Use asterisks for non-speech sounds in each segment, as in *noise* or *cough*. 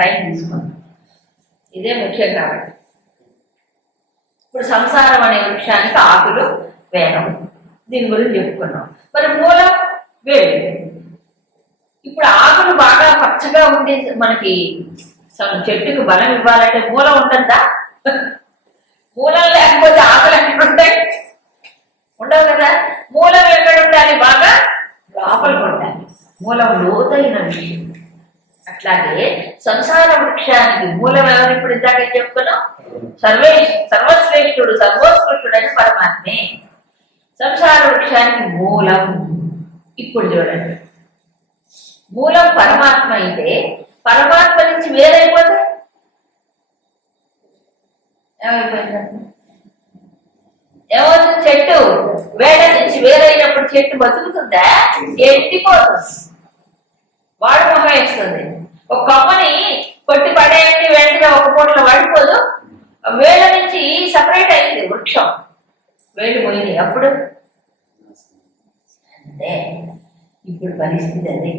Time తీసుకుంది. ఇదే ముఖ్యం కాబట్టి. ఇప్పుడు సంసారం అనే వృక్షానికి ఆకులు వేగం దీని గురించి చెప్పుకున్నాం. మరి మూలం వేడి ఇప్పుడు ఆకులు బాగా పచ్చగా ఉండి మనకి చెట్టుకు బలం ఇవ్వాలంటే మూలం ఉంటుందా? మూలం లేకపోతే ఆకులు ఎక్కడ ఉంటాయి? ఉండవు కదా. మూలం ఎక్కడ ఉండాలి? బాగా లోపల ఉండాలి. మూలం లోతైన విషయం. అట్లాగే సంసార వృక్షానికి మూలం ఎవరు ఇప్పుడు ఇందాక చెప్పుకున్నాం? సర్వే సర్వశ్రేష్ఠుడు సర్వోత్కృష్టుడైన పరమాత్మే. సంసార వృక్షానికి మూలం ఇప్పుడు చూడండి. మూలం పరమాత్మ అయితే పరమాత్మ నుంచి వేరైపోతే ఏమైపోయిందండి ఏమవుతుంది? చెట్టు వేడ నుంచి వేరైనప్పుడు చెట్టు బతుకుతుందా? ఎండిపోతుంది వాడు మొహం వేస్తుంది. ఒక కొమ్మని కొట్టి పడేయండి వెంటనే ఒక పూటలో పడిపోదు వేళ్ళ నుంచి సపరేట్ అయింది వృక్షం. వేలు పోయినాయి అప్పుడు. అంతే. ఇప్పుడు పరిస్థితి అది.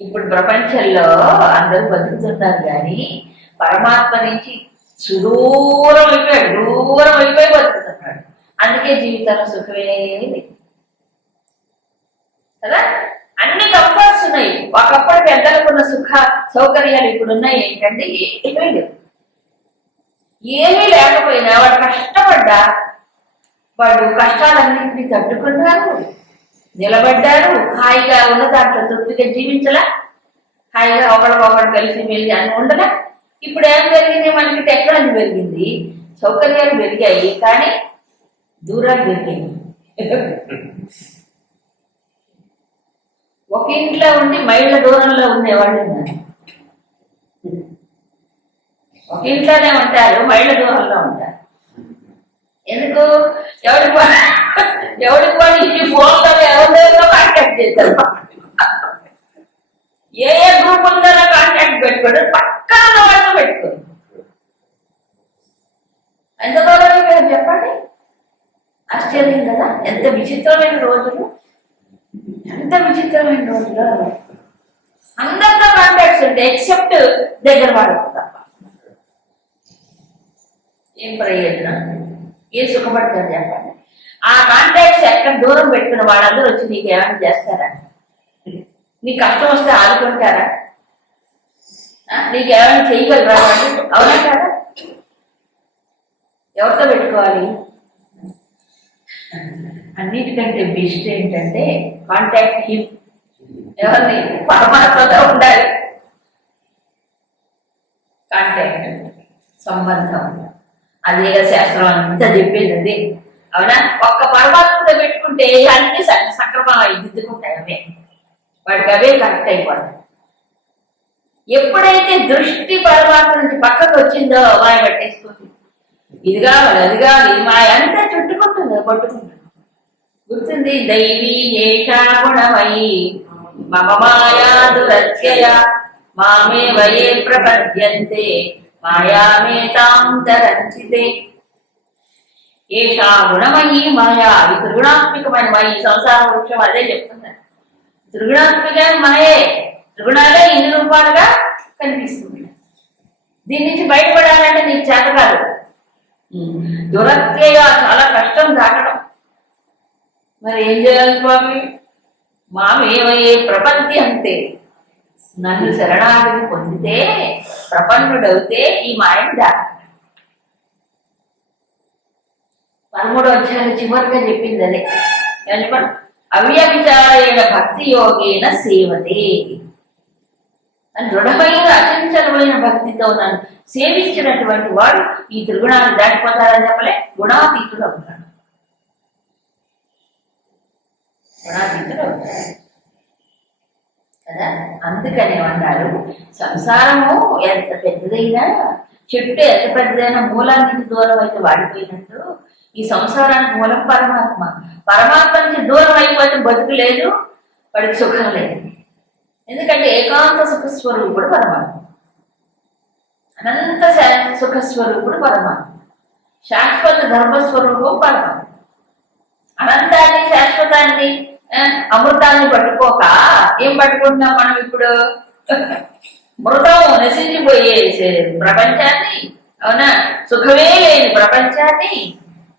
ఇప్పుడు ప్రపంచంలో అందరూ బతుకుతున్నారు కానీ పరమాత్మ నుంచి సుదూరం అయిపోయాడు దూరం అయిపోయి బతుకుతున్నాడు. అందుకే జీవితంలో సుఖమే కదా? అన్ని కంఫర్ట్స్ ఉన్నాయి. ఒకప్పుడు పెద్దలకున్న సుఖ సౌకర్యాలు ఇప్పుడు ఉన్నాయి ఏంటంటే ఏమీ లేవు. ఏమీ లేకపోయినా వాడు కష్టపడ్డా వాడు కష్టాలన్నింటినీ తట్టుకున్నారు నిలబడ్డారు హాయిగా ఉన్న దాంట్లో తృప్తిగా జీవించలా. హాయిగా ఒకళ్ళు కలిసి వెళ్ళి అని ఉండలా. ఇప్పుడు ఏం పెరిగింది మనకి టెక్నాలజీ పెరిగింది. సౌకర్యాలు పెరిగాయి. కానీ దూరాలు పెరిగాయి. *laughs* ఒక ఇంట్లో ఉండి మైళ్ళ దూరంలో ఉండేవాళ్ళు ఉన్నారు. ఒక ఇంట్లోనే ఉంటారు మైళ్ళ దూరంలో ఉంటారు. ఎందుకు? ఎవరికి వా- ఎవరికి వాడు ఇన్ని ఫోన్లో ఎవరితో కాంటాక్ట్ చేశారు ఏ ఏ గ్రూప్ ఉందో కాంటాక్ట్ పెట్టుకోడు పక్కన ఉన్న పెట్టుకోరు ఎంత దూరం అయిపోయారు చెప్పండి. ఆశ్చర్యం కదా ఎంత విచిత్రమైన రోజులు. ఎంత విచిత్రమైన రోజులు అందరితో కాంటాక్ట్స్ ఉంటాయి ఎక్సెప్ట్ దగ్గర వాడకు తప్ప ఏం ప్రయోజనం? ఏం సుఖపడతారు చెప్పండి ఆ కాంటాక్ట్స్ ఎక్కడ దూరం పెట్టుకున్న వాళ్ళందరూ వచ్చి నీకు ఏమైనా చేస్తారా? నీకు కష్టం వస్తే ఆదుకుంటారా? నీకు ఏమైనా చేయగలరా? వాళ్ళు? అవునా కదా ఎవరితో పెట్టుకోవాలి? అన్నిటికంటే బెస్ట్ ఏంటంటే కాంటాక్ట్ హిమ్ ఎవరిని? పరమాత్మతో ఉండాలి. కాంటాక్ట్ సంబంధం. అదే శాస్త్రం అంతా చెప్పేది అదే. అవునా? ఒక్క పరమాత్మతో పెట్టుకుంటే అన్ని స- సక్రమంగా దిద్దుకుంటాయి అవే. వాడికి అవే కరెక్ట్ అయిపోతాయి. ఎప్పుడైతే దృష్టి పరమాత్మ నుంచి పక్కకు వచ్చిందో మాయ పట్టేసుకుంది ఇది కావాలి అది కావాలి ఇది మాయ అంతా చుట్టుకుంటుంది పట్టుకుంటుంది గుర్తుంది దైవీ ఏషా గుణమయీ మమ మాయా దురత్యయ మామే వయే ప్రపద్యంతే మాయామేతాం తరంచితే ఏషా గుణమయీ మాయా అది త్రిగుణాత్మికమైన మాయ. ఈ సంసార వృక్షం అదే చెప్తున్నాను త్రిగుణాత్మిక మాయే త్రిగుణాలే ఇన్ని రూపాలుగా కనిపిస్తుంది. దీని నుంచి బయటపడాలంటే నీకు చేత కాదు. దురత్యయ చాలా కష్టం దాటడం. మరి ఏం చేయాలి స్వామి? మామేమయ్యే ప్రపంచి అంతే. నన్ను శరణాగతి పొందితే ప్రపన్నుడవుతే ఈ మాయను దాటి. పదమూడో అధ్యాయం చివరిగా చెప్పింది అదే. ఏమని అవ్యవిచారేణ భక్తి యోగేన సేవతే. అని దృఢమైన అచంచలమైన భక్తితో నన్ను సేవించినటువంటి వాడు ఈ త్రిగుణాన్ని దాటిపోతారని చెప్పలే గుణాతీతుడు అవుతాడు గుణాతీతుడు కదా? అందుకని ఏమన్నారు సంసారము ఎంత పెద్దదైనా చెట్టు ఎంత పెద్దదైనా మూలానికి దూరం అయితే వాడిపోయినట్టు ఈ సంసారానికి మూలం పరమాత్మ. పరమాత్మ నుంచి దూరం అయిపోతే బతుకు లేదు వాడికి సుఖం లేదు. ఎందుకంటే ఏకాంత సుఖస్వరూపుడు పరమాత్మ. అనంత శా- సుఖ పరమాత్మ. శాశ్వత ధర్మస్వరూపం పరమాత్మ. అనంతాన్ని శాశ్వతాన్ని అమృతాన్ని పట్టుకోక ఏం పట్టుకుంటున్నాం మనం ఇప్పుడు? మృతం నశించిపోయే ప్రపంచాన్ని అవునా? సుఖమే లేని ప్రపంచాన్ని.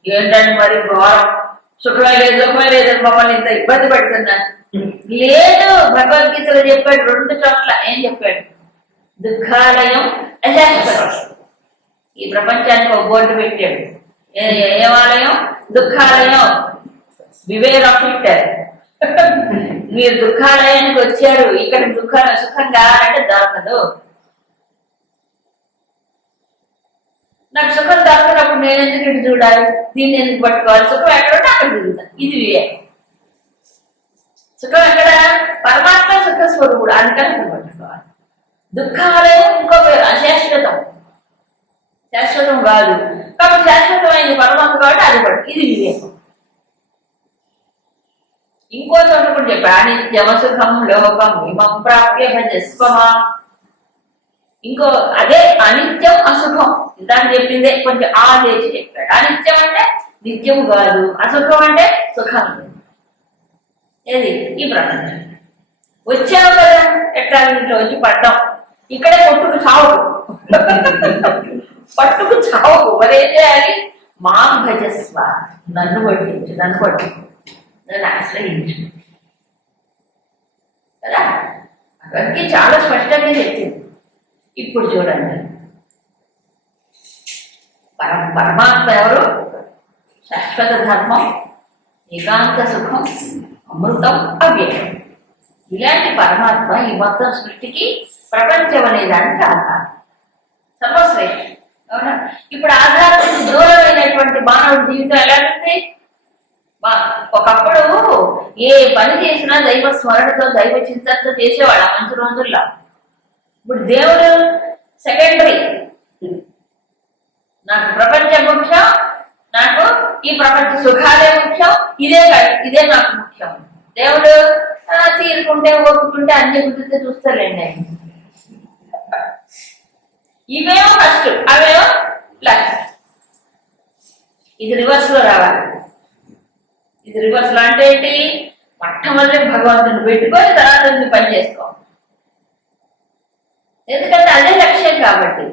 ఏంటంటే మరి ఘోరం? సుఖమే లేదు సుఖమే లేదు మమ్మల్ని ఇంత ఇబ్బంది పెడుతున్నారు లేదు భగవద్గీతలో చెప్పాడు రెండు చోట్ల. ఏం చెప్పాడు? దుఃఖాలయం అశాశ్వతం. ఈ ప్రపంచానికి ఒక బోర్డు పెట్టాడు. ఏ- ఏమాలయం దుఃఖాలయం. బివేర్ ఆఫ్ ఇట్ మీరు దుఃఖాలయానికి వచ్చారు. ఇక్కడ దుఃఖాలు సుఖం కావాలంటే దొరకదు నాకు సుఖం దొరకనప్పుడు నేను ఎందుకు ఇటు చూడాలి? దీన్ని ఎందుకు పట్టుకోవాలి? సుఖం ఎక్కడంటే అక్కడ తిరుగుతా. ఇది వివేకం. సుఖం ఎక్కడ? పరమాత్మ సుఖ స్వరూపుడు. అందుకని ఇక్కడ పట్టుకోవాలి. దుఃఖాలయం ఇంకో అశాశ్వతం శాశ్వతం కాదు. కాబట్టి శాశ్వతమైంది పరమాత్మ కాబట్టి అది పట్టు. ఇది వివేకం. ఇంకో చోట కూడా చెప్పాడు. లోకం ఇమం ప్రాప్య భజస్వమా ఇంకో అదే అనిత్యం అసుఖం ఇందాక చెప్పిందే కొంచెం ఆ చేసి చెప్పాడు. అనిత్యం అంటే నిత్యం కాదు అసుఖం అంటే సుఖం ఏది? ఈ ప్రపంచం. వచ్చాం కదా ఎట్లా ఇంట్లో వచ్చి పడ్డాం ఇక్కడే కొట్టుకు చావు పట్టుకు చావు మరి ఏం చేయాలి? మాం భజస్వ. నన్ను పట్టించు నన్ను పట్టించు. నన్ను ఆశ్రయించు కదా అక్కడికి చాలా స్పష్టంగా చెప్పింది ఇప్పుడు చూడండి పర పరమాత్మ ఎవరు శాశ్వత ధర్మం ఏకాంత సుఖం అమృతం అవ్యయం ఇలాంటి పరమాత్మ ఈ మొత్తం సృష్టికి ప్రపంచం అనేదానికి ఆధారం సర్వశ్రేష్ఠం అవునా ఇప్పుడు ఆధారానికి దూరమైనటువంటి మానవుడి జీవితం ఎలా ఉంది మా- ఏ పని చేసినా దైవ స్మరణతో దైవ చింతనతో చేసేవాడు ఆ మంచి రోజుల్లో. ఇప్పుడు దేవుడు సెకండరీ నాకు ప్రపంచం ముఖ్యం నాకు ఈ ప్రపంచ సుఖాలే ముఖ్యం ఇదే ఇదే నాకు ముఖ్యం. దేవుడు తీరుకుంటే ఓపుకుంటే అన్ని కుదిరితే చూస్తాలేండి ఆయన. ఇవేమో ఫస్ట్ అవేమో ప్లస్ ఇది రివర్స్లో రావాలి. ఇది రివర్స్లో అంటే ఏంటి? మొట్టమొదటి భగవంతుని పెట్టుకొని తర్వాత పని చేసుకో. ఎందుకంటే అదే లక్ష్యం కాబట్టి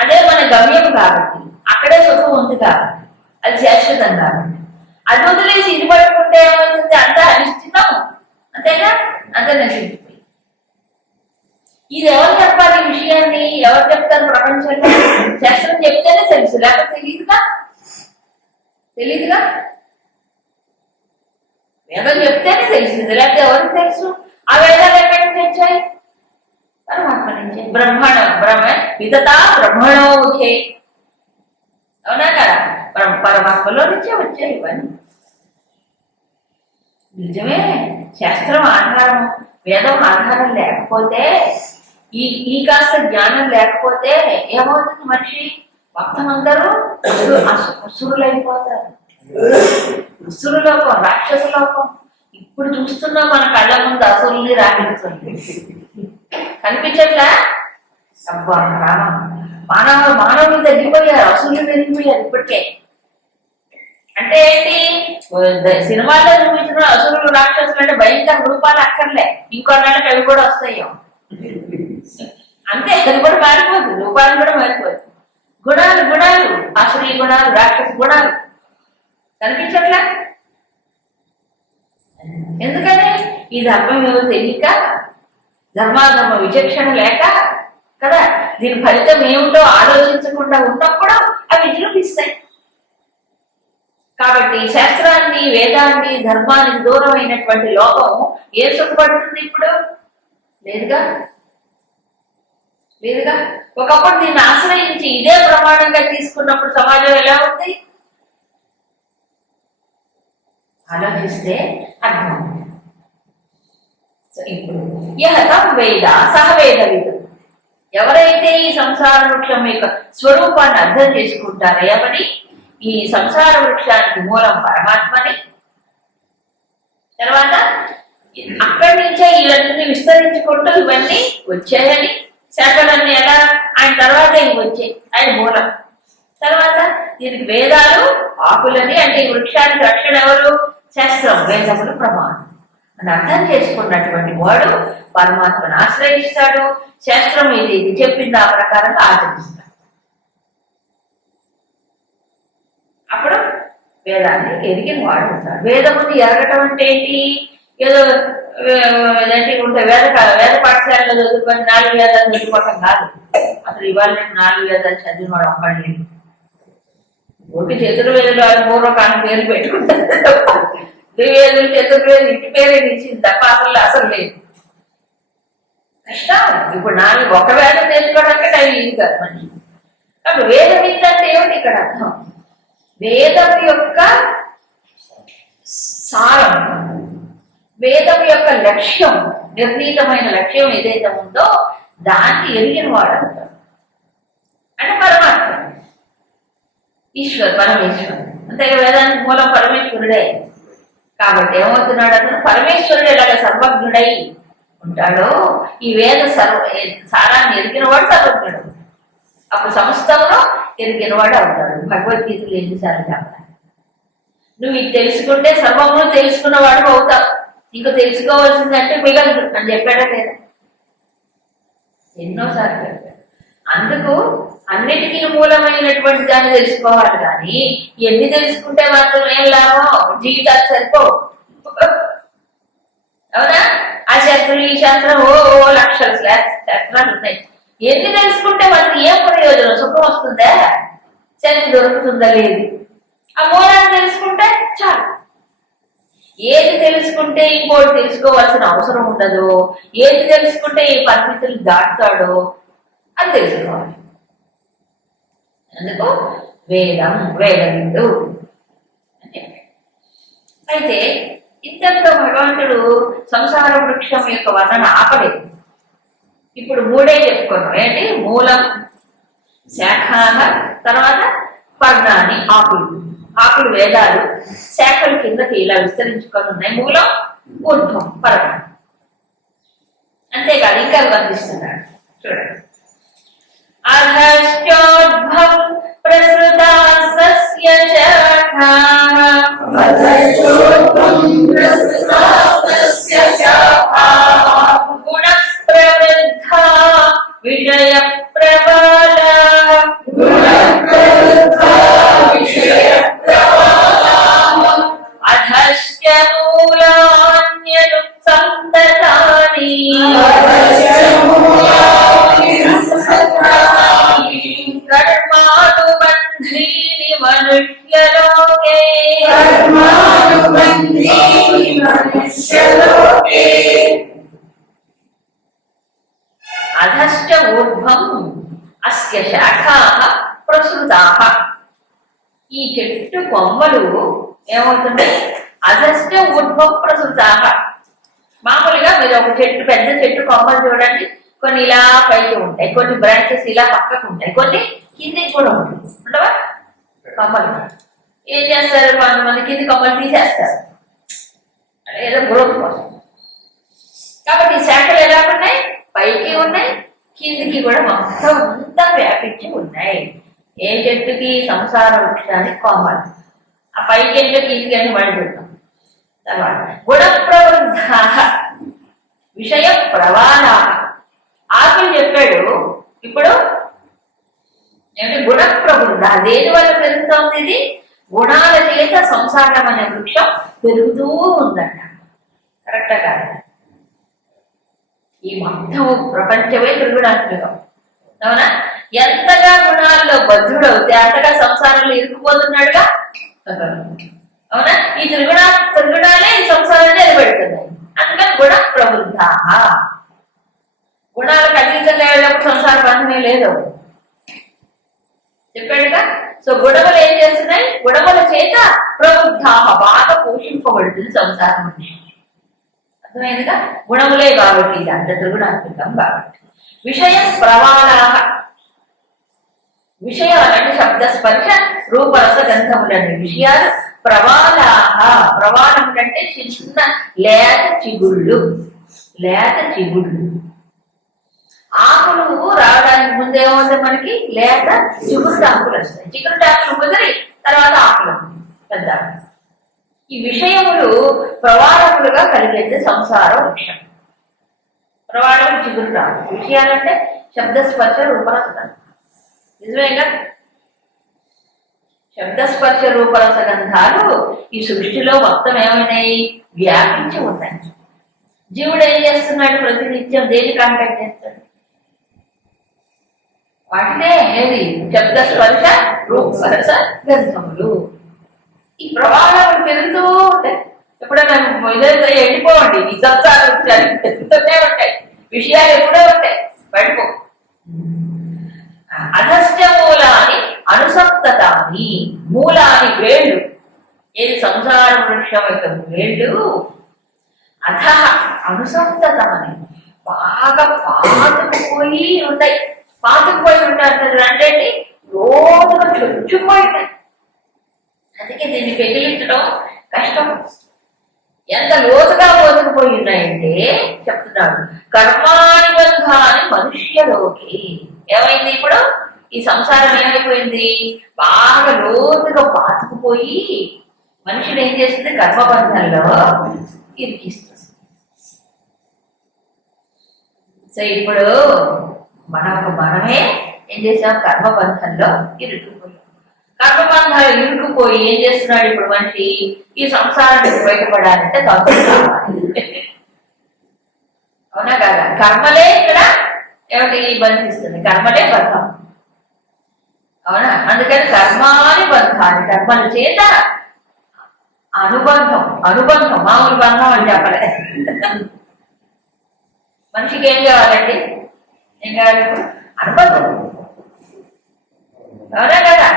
అదే మన గమ్యం కాబట్టి అక్కడే సుఖం ఉంది కాబట్టి అది శాశ్వతం కాబట్టి. అది వదిలేసి ఇది పట్టుకుంటే ఏమవుతుంది? అంతా అనిశ్చితం అంతేగా అంతా నశించిపోయి ఇది ఎవరు చెప్పాలి ఈ విషయాన్ని? ఎవరు చెప్తారు ప్రపంచంలో? శాస్త్రం చెప్తేనే తెలుసు. లేకపోతే తెలియదుగా తెలియదుగా వేదం చెప్తేనే తెలిసింది లేకపోతే ఎవరికి తెలుసు? ఆ వేదాలు ఎక్కడి నుంచి వచ్చాయి? పరమాత్మ నుంచి. బ్రహ్మణ బ్రహ్మ విదతా బ్రహ్మణో అవునా కదా? పరమాత్మలో నుంచే వచ్చాయి ఇవన్నీ. నిజమే శాస్త్రం ఆధారం వేదం ఆధారం లేకపోతే ఈ ఈ కాస్త జ్ఞానం లేకపోతే ఏమవుతుంది మనిషి? మొత్తం అందరూ అసురులైపోతారు. ఋషుల లోకం రాక్షస లోకం ఇప్పుడు చూస్తున్నాం మన కళ్ళ ముందు అసురుల్ని రాక్షసుల్ని కనిపించట్లా? అబ్బా రామ మానవ మానవులు తగ్గిపోయారు అసురులు తగ్గిపోయారు ఇప్పటికే. అంటే ఏంటి? సినిమాల్లో చూపించిన అసురులు రాక్షసులు అంటే భయంకర రూపాలు అక్కర్లే. ఇంకో నెలకి అవి కూడా వస్తాయి? అంతే అది కూడా మారిపోతుంది రూపాలు కూడా మారిపోతుంది గుణాలు గుణాలు అసురీ గుణాలు రాక్షస గుణాలు. కనిపించట్లా? ఎందుకని? ఈ ధర్మం ఏమో తెలియక ధర్మాధర్మ విచక్షణ లేక కదా? దీని ఫలితం ఏమిటో ఆలోచించకుండా ఉన్నప్పుడు అవి నిరూపిస్తాయి. కాబట్టి శాస్త్రాన్ని వేదాన్ని ధర్మానికి దూరమైనటువంటి లోకం ఏ సుఖపడుతుంది ఇప్పుడు? లేదుగా? లేదుగా? ఒకప్పుడు దీన్ని ఆశ్రయించి ఇదే ప్రమాణంగా తీసుకున్నప్పుడు సమాజం ఎలా ఉంది? ఆలోచిస్తే అర్థం. సో ఇప్పుడు యహతం వేద సహ వేద ఎవరైతే ఈ సంసార వృక్షం యొక్క స్వరూపాన్ని అర్థం చేసుకుంటారో ఎవరి ఈ సంసార వృక్షానికి మూలం పరమాత్మని. తర్వాత అక్కడి నుంచే ఇవన్నీ విస్తరించుకుంటూ ఇవన్నీ వచ్చాయని. శాఖలన్నీ ఎలా? ఆయన తర్వాత ఇవి వచ్చాయి. ఆయన మూలం. తర్వాత దీనికి వేదాలు ఆకులని అంటే ఈ వృక్షానికి రక్షణ ఎవరు? శాస్త్రం వేదములు ప్రమాణం అని అర్థం చేసుకున్నటువంటి వాడు పరమాత్మను ఆశ్రయిస్తాడు. శాస్త్రం ఇది ఇది చెప్పింది ఆ ప్రకారంగా ఆచరిస్తాడు. అప్పుడు వేదాన్ని ఎరిగిన వాడు అవుతాడు వేదముని ఎరగటం అంటే ఏంటి? ఏదో ఏంటి ఉంటే వేద వేద పాఠశాలలో చదువుకొని నాలుగు వేదాలు చదువుకోవటం కాదు. అసలు ఇవాళ నాలుగు వేదాలు చదివిన వాడు ఒక్కడు లేదు ఒకటి చతుర్వేదులు అని పూర్వకాలం పేరు పెట్టుకుంటారు. ద్వివేదులు చతుర్వేది ఇంటి పేరే ఇచ్చింది తప్ప అసలు అసలు లేదు. కష్టం. ఇప్పుడు నాలుగు ఒక వేదం తెలుసుకోవడానికి టైం ఇది కాదు మనిషి కాబట్టి వేద విద్య అంటే ఏమిటి ఇక్కడ అర్థం? వేదం యొక్క సారం. వేదం యొక్క లక్ష్యం నిర్ణీతమైన లక్ష్యం ఏదైతే ఉందో దాన్ని ఎరిగిన వాడు అంటే పరమాత్మ. ఈశ్వర్ పరమేశ్వరుడు అంతే వేదానికి మూలం పరమేశ్వరుడే. కాబట్టి ఏమవుతున్నాడు అతను? పరమేశ్వరుడు ఎలాగ సర్వజ్ఞుడై ఉంటాడో ఈ వేద సర్వ సారాన్ని ఎరిగినవాడు సర్వజ్ఞుడు. అప్పుడు సమస్తంలో ఎరిగినవాడు అవుతాడు. భగవద్గీతలు ఎన్నిసార్లు చెప్పాలి నువ్వు ఇది తెలుసుకుంటే సర్వమును తెలుసుకున్న వాడు అవుతావు. ఇంకా తెలుసుకోవాల్సిందంటే మిగలదు. అని చెప్పాడా లేదా? ఎన్నోసార్లు అందుకు అన్నిటికీ మూలమైనటువంటి దాన్ని తెలుసుకోవాలి కానీ ఎన్ని తెలుసుకుంటే మాత్రం ఏం లాభం? జీవితాలు సరిపో అవునా? ఆ శాస్త్రం ఈ శాస్త్రం ఓ ఓ లక్షల శాస్త్రాలు ఉన్నాయి. ఎన్ని తెలుసుకుంటే మనకి ఏం ప్రయోజనం? సుఖం వస్తుందా? శక్తి దొరుకుతుందా లేదు? ఆ మూలాన్ని తెలుసుకుంటే చాలు. ఏది తెలుసుకుంటే ఇంకోటి తెలుసుకోవాల్సిన అవసరం ఉండదు. ఏది తెలుసుకుంటే ఈ పరిమితులు దాటుతాడో అని తెలుసుకోవాలి. అందుకు వేదం వేదవిందు అని చెప్పాడు. అయితే ఇంతలో భగవంతుడు సంసార వృక్షం యొక్క వర్ణన ఆపలేదు. ఇప్పుడు మూడే చెప్పుకున్నాం. ఏంటి? మూలం శాఖాన తర్వాత పర్ణాన్ని ఆకులు. ఆకులు వేదాలు శాఖలు కిందకి ఇలా విస్తరించుకొని ఉన్నాయి. మూలం ఊర్ధ్వం పర్ణం. అంతేకాదు ఇంకా వర్ణిస్తున్నాడు చూడండి. अधश्चोद्भव प्रसृतासस्य शाखाः अधश्चोद्भव प्रसृतासस्य शाखाः गुणप्रवृद्धा विजयप्रबाला। गुणप्रवृद्धा मूला బంధీని మనుష్యలోకే. అధశ్చ ఊర్ధ్వం అస్య శాఖాః ప్రసృతాః. ఈ చెట్టు కొమ్మలు ఏమవుతున్నాయి అధశ్చ ఊర్ధ్వం ప్రసృతాః. మామూలుగా మీరు ఒక చెట్టు పెద్ద చెట్టు కొమ్మలు చూడండి. కొన్ని ఇలా పైకి ఉంటాయి కొన్ని బ్రాంచెస్ ఇలా పక్కకు ఉంటాయి. కొన్ని కిందికి కూడా ఉంటాయి. ఉండవా? కమ్మలు ఏం చేస్తారు కొంతమంది కింది కమ్మలు తీసేస్తారు. ఏదో గ్రోత్ కోసం కాబట్టి ఈ శాఖలు ఎలా ఉన్నాయి? పైకి ఉన్నాయి కిందికి కూడా మొత్తం అంతా వ్యాపించి ఉన్నాయి. ఏ చెట్టుకి సంసార వృక్షానికి కోమాలి ఆ పైకి ఏంటో కిందికి అని మళ్ళీ చూద్దాం. తర్వాత గుణ ప్రవృద్ధ విషయ ప్రవాహ ఆకులు చెప్పాడు ఇప్పుడు ఏమంటే గుణ దేని వల్ల పెరుగుతోంది ఇది గుణాల చేత సంసారం అనే వృక్షం పెరుగుతూ ఉందంట. కరెక్ట్ కాదు? ఈ మొత్తం ప్రపంచమే త్రిగుణాత్మకం అవునా? ఎంతగా గుణాల్లో బద్ధుడవుతే అంతగా సంసారంలో ఇరుక్కుపోతున్నాడుగా? అవునా? ఈ త్రిగుణ త్రిగుణాలే ఈ సంసారాన్ని నిలబెడుతున్నాయి అందుకని గుణ ప్రబుద్ధ గుణాలకు అతీతంగా వెళ్ళినప్పుడు సంసార బంధమే లేదు. చెప్పాడుగా సో గొడవలు ఏం చేస్తున్నాయి? గొడవల చేత ప్రబుద్ధాహ బాగా పోషింపబడుతుంది సంసారం అనేది అర్థమైందిగా? గుణములే కాబట్టి ఇది అంత త్రిగుణాత్మకం కాబట్టి. విషయం ప్రవాళాహ విషయాలు అంటే శబ్ద స్పర్శ రూపరస గంధములనే విషయాలు ప్రవాళాహ ప్రవాళం అంటే చిన్న లేత చిగుళ్ళు. లేత చిగుళ్ళు. ఆకులు రావడానికి ముందే ఏమవుతాయి మనకి? లేత చిగురు ఆకులు వస్తాయి. చిగురు ఆకులు ముదిరి తర్వాత ఆకులు పెద్ద ఈ విషయములు ప్రవాహములుగా కలిగేది సంసార వృక్షం. ప్రవాహం చిగురుతాం విషయాలంటే శబ్దస్పర్శ రూపరస నిజమేగా? శబ్దస్పర్శ రూపరస గంధాలు ఈ సృష్టిలో మొత్తం ఏమైనాయి? వ్యాపించి ఉన్నాయి. జీవుడు ఏం చేస్తున్నాడు? ప్రతినిత్యం దేని కాంటాక్ట్ చేస్తాడు? వాటినే ఏది? శబ్ద స్పర్శ రూపరస గంధములు ఈ ప్రభావం పెరుగుతూ ఉంటాయి. ఎప్పుడైనా ఇదంతా ఎండిపోవండి. ఈ సంసారం పెరుగుతూనే ఉంటాయి. విషయాలు ఎప్పుడో ఉంటాయి. పడిపో. అధశ్చ మూలాన్ని అనుసప్తతాని. మూలాని వేళ్ళు. ఏది? సంసార వృక్షం యొక్క వేళ్ళు. అధ అనుసప్తతాని. బాగా పాతుకుపోయి ఉంటాయి. పాతుకుపోయి ఉంటారు అంటే లోతుగా చొచ్చుకుపోయి అందుకే దీన్ని పెగిలించడం కష్టం. ఎంత లోతుగా పోతుకుపోయి ఉన్నాయంటే చెప్తున్నాడు కర్మానుబంధాన్ని మనుష్యలోకి. ఏమైంది ఇప్పుడు? ఈ సంసారం ఏమైపోయింది? బాగా లోతుగా పాతుకుపోయి మనుషుడు ఏం చేస్తుంది? కర్మబంధంలో ఇరికిస్తుంది. సో ఇప్పుడు మనం మనమే ఏం చేసాం కర్మబంధంలో ఇరుక్కుపోయాం. కర్మబంధాలు ఇరుక్కుపోయి ఏం చేస్తున్నాడు ఇప్పుడు మనిషి? ఈ సంసారానికి బయటపడాలంటే తప్పులు అవునా కదా? కర్మలే ఇక్కడ ఏమిటి బంధిస్తుంది కర్మలే బంధం. అవునా? అందుకని కర్మాని బంధాన్ని కర్మల చేత అనుబంధం అనుబంధం మామూలు బంధం అని చెప్పలే మనిషికి ఏం కావాలండి? ఏం కావాలి? అనుబంధం. అవునా కదా?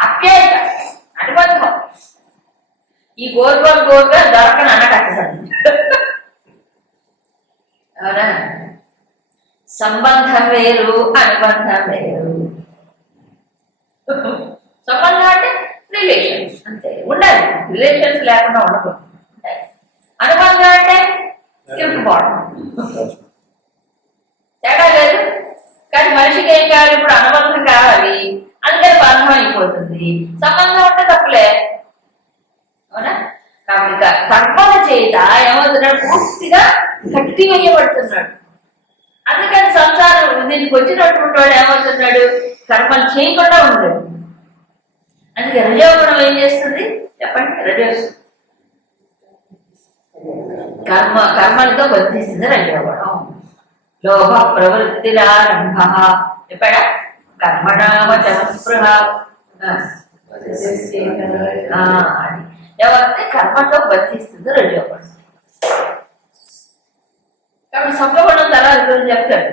అత్యయిత అనుబంధం. ఈ కోరుకోని కోరిక దొరకని అన్నట్టు అవునా? సంబంధం వేరు అనుబంధం వేరు. సంబంధం అంటే రిలేషన్స్ అంతే. ఉండాలి. రిలేషన్స్ లేకుండా ఉండకూడదు. అనుబంధం అంటే ఇరుకుపోవడం తేడా లేదు. కానీ మనిషికి ఏం కావాలి ఇప్పుడు అనుబంధం కావాలి. అందుకని బంధం అయిపోతుంది. సంబంధం అంటే తప్పులే. అవునా? కాబట్టి కర్మల చేత ఏమవుతున్నాడు? పూర్తిగా గట్టి వేయబడుతున్నాడు. అందుకని సంసారం దీనికి వచ్చినటువంటి వాడు ఏమవుతున్నాడు? కర్మలు చేయకుండా ఉండదు అందుకే రజోగుణం ఏం చేస్తుంది? చెప్పండి రజోస్ కర్మ కర్మలతో బంధిస్తుంది రజోగుణం. లోభ ప్రవృత్తిరారంభ చెప్పాడా? కర్మణామ స్పృహ ఆ, కర్మతో బంధిస్తుంది రజోగుణం కాబట్టి సత్వగుణం తర్వాత గురించి చెప్తాడు.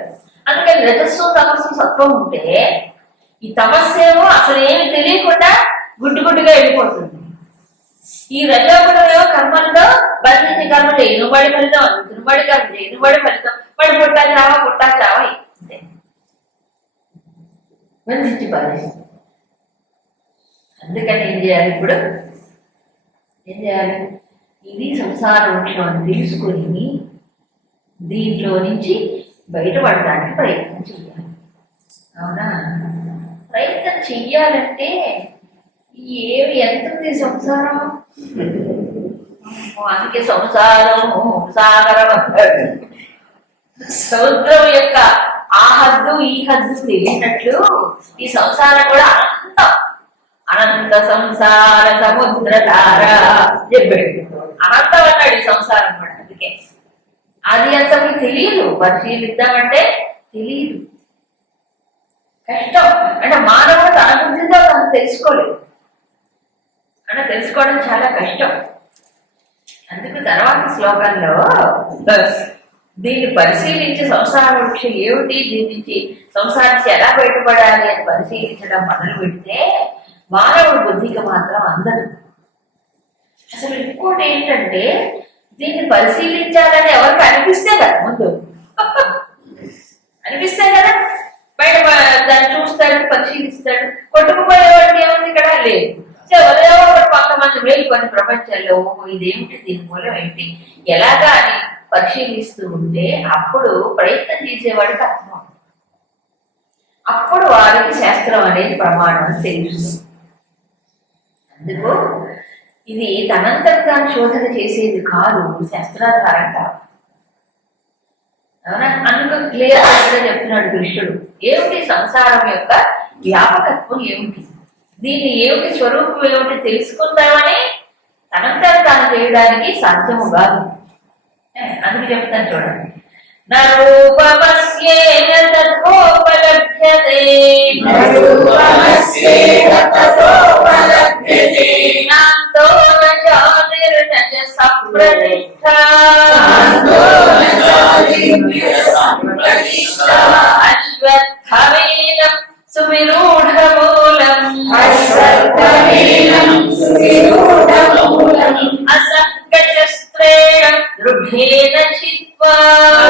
అందుకని రజస్సు తమస్సు సత్వం ఉంటే ఈ తమస్సేమో అసలు ఏమి తెలియకుండా గుడ్డు గుడ్డుగా వెళ్ళిపోతుంది. ఈ రజోగుణం ఏమో కర్మలతో బంధించి కర్మలు ఎనుబడి ఫలితం తినుబడి కర్మలు ఎనుబడి ఫలితం. పడి పుట్టా చావా పుట్టా చావా అంతే బంధించి అందుకని ఏం చేయాలి ఇప్పుడు? ఏం చేయాలి? ఇది సంసార వృక్షం అని తెలుసుకొని దీంట్లో నుంచి బయటపడడానికి ప్రయత్నం చేయాలి. అవునా? ప్రయత్నం చెయ్యాలంటే ఏమి ఎంత ఉంది సంసారం? అందుకే సంసారం సాగరం సముద్రం యొక్క ఆ హద్దు ఈ హద్దు తెలియనట్లు ఈ సంసారం కూడా అనంతం. అనంత సంసార సముద్ర తార చెప్పాడు. అనంతం అన్నాడు ఈ సంసారం కూడా అందుకే. అది అసలు తెలియదు. పరిశీలిద్దామంటే తెలియదు. కష్టం. అంటే మానవుడు తన బుద్ధితో తను తెలుసుకోలేదు. అంటే తెలుసుకోవడం చాలా కష్టం. అందుకు తర్వాత శ్లోకంలో దీన్ని పరిశీలించి సంసార వృక్షం ఏమిటి? దీని నుంచి సంసారించి ఎలా బయటపడాలి అని పరిశీలించడం మొదలు పెడితే మానవుడి బుద్ధికి మాత్రం అందదు. అసలు ఇంకోటి ఏంటంటే దీన్ని పరిశీలించాలని ఎవరికి అనిపిస్తే కదా ముందు. అనిపిస్తే కదా? బయట దాన్ని చూస్తాడు పరిశీలిస్తాడు. కొట్టుకుపోయేవాడికి ఏముంది ఇక్కడ? లేదు. సో ఎవరో ఒకరు కొంతమంది మేలుకొని ప్రపంచంలో "ఓహో, ఇదేమిటి దీని మూలం ఏంటి? ఎలాగా అని పరిశీలిస్తూ ఉంటే అప్పుడు ప్రయత్నం చేసేవాడికి అర్థం అప్పుడు వారికి శాస్త్రం అనేది ప్రమాణం అని తెలుస్తుంది. అందుకు ఇది తనంతటా శోధన చేసేది కాదు శాస్త్రాధారంగా. అవునా? అందుకు క్లియర్గా చెప్తున్నాడు కృష్ణుడు. ఏమిటి సంసారం యొక్క వ్యాపకత్వం ఏమిటి? దీని ఏమిటి స్వరూపం ఏమిటి తెలుసుకుందామని తనంతట తాను చేయడానికి సాధ్యము కాదు అందుకు చెప్తాను చూడండి నరూపమస్యేన తథోపలభ్యతే నరూపమస్యేన తథోపలభ్యతే. నాంతో న జాతిర్న చ సప్రతిష్ఠా నాంతో న జాతిర్న సంప్రతిష్ఠా. అశ్వత్థమేనం సువిరూఢమూలం. అశ్వత్థమేనం సువిరూఢమూలం. అసంగశస్త్రేణ దృఢేన చిత్వా.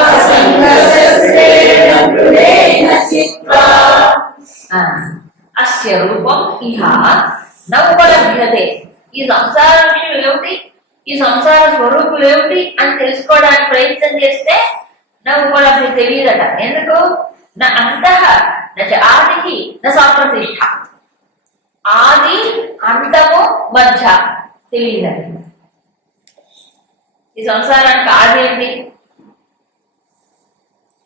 అసంగశస్త్రేణ దృఢేన చిత్వా. ఆ, అస్య రూపం ఇహ నౌపలభ్యతే. ఈ సంసార విషయం ఏమిటి? ఈ సంసార స్వరూపం ఏమిటి అని తెలుసుకోవడానికి ప్రయత్నం చేస్తే నా ఉపలబ్ధి తెలియదట ఎందుకు? నా అంతః ఆది నా సాప్రతిష్ఠ ఆది అంతము మధ్య తెలియదండి. ఈ సంసారానికి ఆది ఏంటి?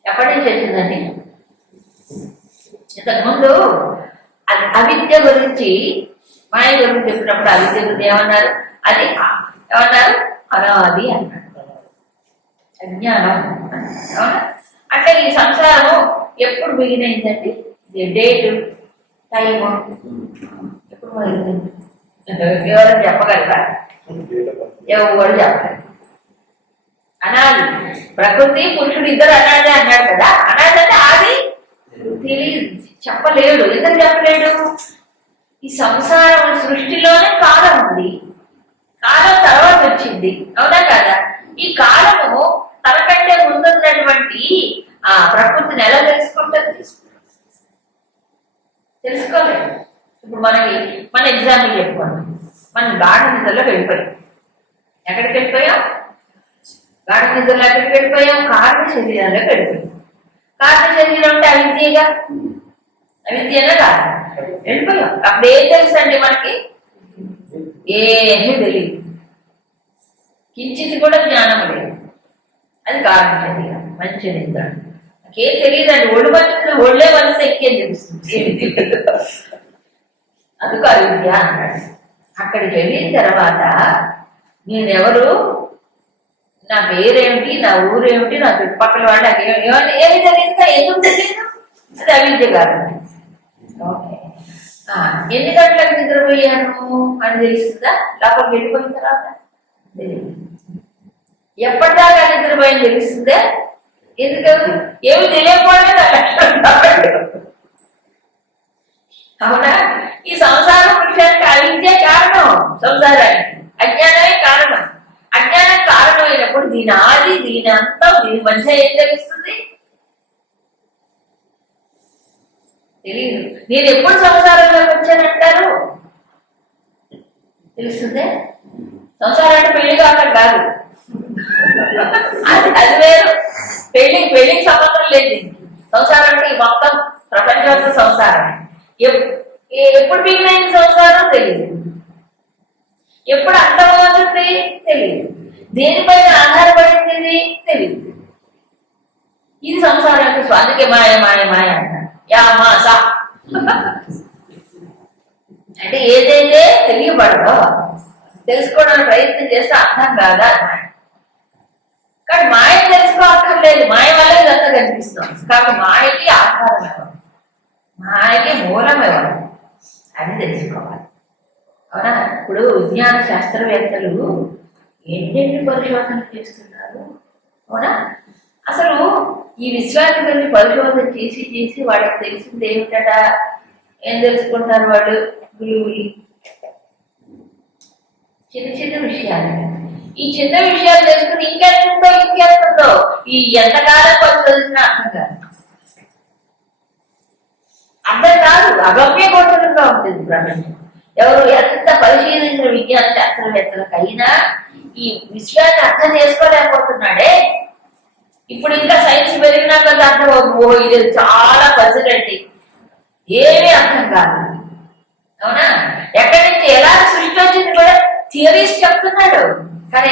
ఎప్పటి నుంచి వచ్చిందండి? ఇంతకుముందు అవిద్య గురించి మాయ గురించి చెప్పినప్పుడు అవిద్య గురించి ఏమన్నారు? అది ఏమన్నారు? అనాది అన్నారు. అజ్ఞానం అంటే ఈ సంసారము ఎప్పుడు మిగిలిందండి డేటు టైము. ఎప్పుడు మొదలైంది? ఎవరు చెప్పగలరా? ఎవరు చెప్పలేదు. అనాది ప్రకృతి పురుషుడు ఇద్దరు అనాది అన్నాడు కదా. అనాది అంటే ఆది? తెలియదు చెప్పలేడు ఎందుకు చెప్పలేడు ఈ సంసారం సృష్టిలోనే కాలం ఉంది. కాలం తర్వాత వచ్చింది. అవునా కదా? ఈ కాలము తనకంటే ముందున్నటువంటి ఆ ప్రకృతిని ఎలా తెలుసుకుంటుంది తెలుసుకోలేదు. ఇప్పుడు మనకి మన ఎగ్జాంపుల్ చెప్పుకోండి. మనం గాఢ నిద్రలో వెళ్ళిపోయాం. ఎక్కడికి వెళ్ళిపోయాం? గాఢ నిద్రలో ఎక్కడికి వెళ్ళిపోయాం? కారణ శరీరంలోకి వెళ్ళిపోయాం. కారణ శరీరం అంటే అవిద్యగా? అవిద్యనే కాదు. వెళ్ళిపోయాం. అప్పుడు ఏం తెలుసండి మనకి? ఏమీ తెలియదు. కించిత్ కూడా జ్ఞానం లేదు. అది కారణ శరీరం. మంచి నిద్ర. నాకేం తెలియదండి. ఒళ్ళు పట్టుకుని ఒళ్ళే వలస ఎక్కేం తెలుస్తుంది. అందుకు అయోధ్య అన్నాడు. అక్కడికి వెళ్ళిన తర్వాత నేనెవరు? నా పేరేమిటి? నా ఊరేమిటి? నా చుట్టుపక్కల వాళ్ళు నాకు ఏమి ఏమి తెలియదు ఎందుకు తెలియదు అది అవిద్య కాదు ఓకే. ఎన్ని గంటలకు నిద్రపోయాను అని తెలుస్తుందా? లోపల వెళ్ళిపోయిన తర్వాత? తెలియదు ఎప్పటిదాకా నిద్రపోయింది తెలుస్తుందే? ఎందుకు ఏమి తెలియకపోవడమే అవునా? ఈ సంసార వృక్షానికి అవిద్య కారణం సంసారానికి అజ్ఞానమే కారణం. అజ్ఞానం కారణమైనప్పుడు దీని ఆది దీని అంతం దీని మధ్య ఏం తెలుస్తుంది? తెలియదు నేను ఎప్పుడు సంసారంలోకి వచ్చానంటారు? తెలుస్తుందే? సంసారం అంటే పెళ్ళి కాక కాదు. అది అది వేరు. స్పెల్లింగ్ స్పెల్లింగ్ సంబంధం లేదు. సంసారం అంటే మొత్తం ప్రపంచ సంసారం. ఎప్- ఏ- ఎప్పుడు మిగిలిన సంసారం తెలియదు. ఎప్పుడు అంతమవుతుంది తెలియదు. దేనిపైన ఆధారపడింది తెలియదు. ఇది సంసారానికి అందుకే మాయ మాయ మాయ అంటారు. యా మాస అంటే ఏదైతే తెలియబడదో తెలుసుకోవడానికి ప్రయత్నం చేస్తే అర్థం కాదా? అన్నమాట కానీ మాయ తెలుసుకోక్కర్లేదు మాయ వల్ల ఇదంతా కనిపిస్తుంది. కాబట్టి మాయకి ఆధారం ఎవరు? మాయకి మూలం ఎవరు? అని తెలుసుకోవాలి. అవునా? ఇప్పుడు విజ్ఞాన శాస్త్రవేత్తలు ఎన్నెన్ని పరిశోధనలు చేస్తున్నారు? అవునా? అసలు ఈ విశ్వాన్ని గురించి పరిశోధన చేసి చేసి వాళ్ళకి తెలిసింది ఏమిటట? ఏం తెలుసుకుంటారు వాళ్ళు? గురువులు. చిన్న చిన్న విషయాలు. ఈ చిన్న విషయాలు తెలుసుకుని ఇంకెంతుందో ఇంకెంతుందో ఈ ఎంతకాలం పరిశోధించినా అర్థం కాదు అర్థం కాదు అగమ్య గోచరంగా ఉంటుంది ప్రపంచం ఎవరు ఎంత పరిశీలించిన విజ్ఞాన శాస్త్రవేత్తలకైనా ఈ విషయాన్ని అర్థం చేసుకోలేకపోతున్నాడే. ఇప్పుడు ఇంకా సైన్స్ పెరిగినాక కదా అర్థం ఓ ఇది చాలా పజిలండి ఏమీ అర్థం కాదు. అవునా? ఎక్కడి నుంచి ఎలా సృష్టి వచ్చింది కూడా థియరీస్ చెప్తున్నాడు. కానీ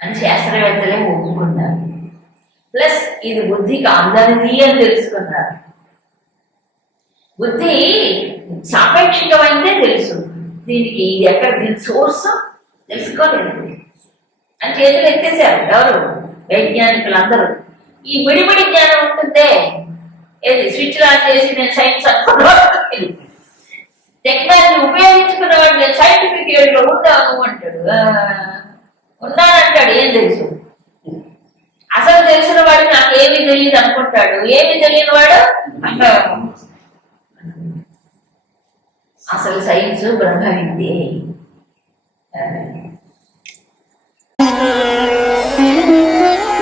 అని శాస్త్రవేత్తలే ఒప్పుకున్నారు ప్లస్ ఇది బుద్ధికి అందరిది అని తెలుసుకున్నారు బుద్ధి సాపేక్షికమైతే తెలుసు. దీనికి ఇది ఎక్కడ దీని సోర్స్? తెలుసుకోలేదు. అని చేతులు ఎత్తేసారు ఎవరు? వైజ్ఞానికులు అందరూ ఈ విడివిడి జ్ఞానం ఉంటుందే. ఏది? స్విచ్ ఆన్ చేసి నేను సైన్స్ అనుకున్నాను టెక్నాలజీ ఉపయోగించుకున్న వాడిని సైంటిఫిక్ ఏడులో ఉంటాము అంటాడు. ఉన్నానంటాడు. ఏం తెలుసు? అసలు తెలిసిన వాడు నాకేమి తెలియదు అనుకుంటాడు. ఏమి తెలియని వాడు అసలు సైన్స్ బ్రహ్మవిద్య Thank